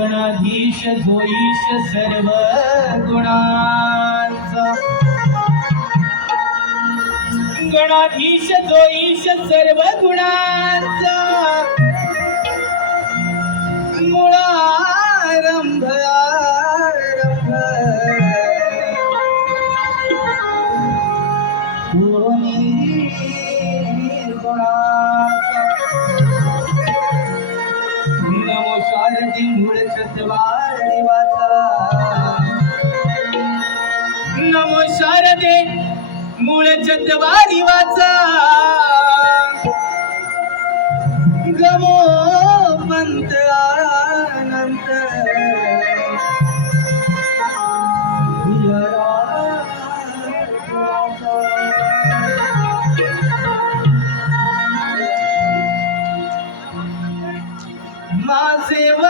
गणाधीश जोईश सर्व गुणांचा गणाधीश जोईश सर्व गुणा नमो शारदी भुळे छतवारी वाचा. नमो शारदे मूळ छतवारी वाचा. गमो पंत आनंद Se va.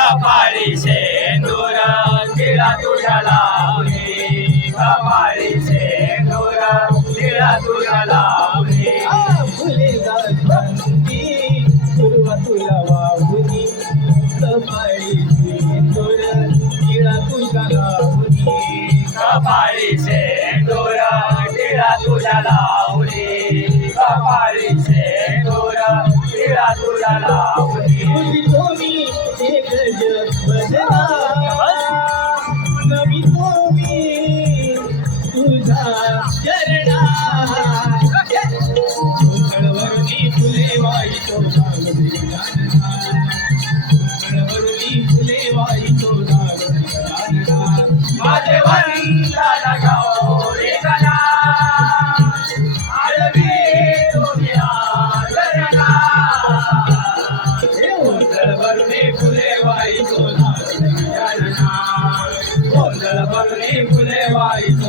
कपाळी शेंदूर तिळा तुझ्या लावली. कपाळी शेंदूर तिळा तुझ्या लावली. फुले गाठी दुर्वा तुला वाहुनी. कपाळी शेंदूर तिळा तुझ्या लावली. कपाळी शेंदूर तिळा तुझ्या लावली. कपाळी शेंदूर तिळा तुझ्या लावली. vai.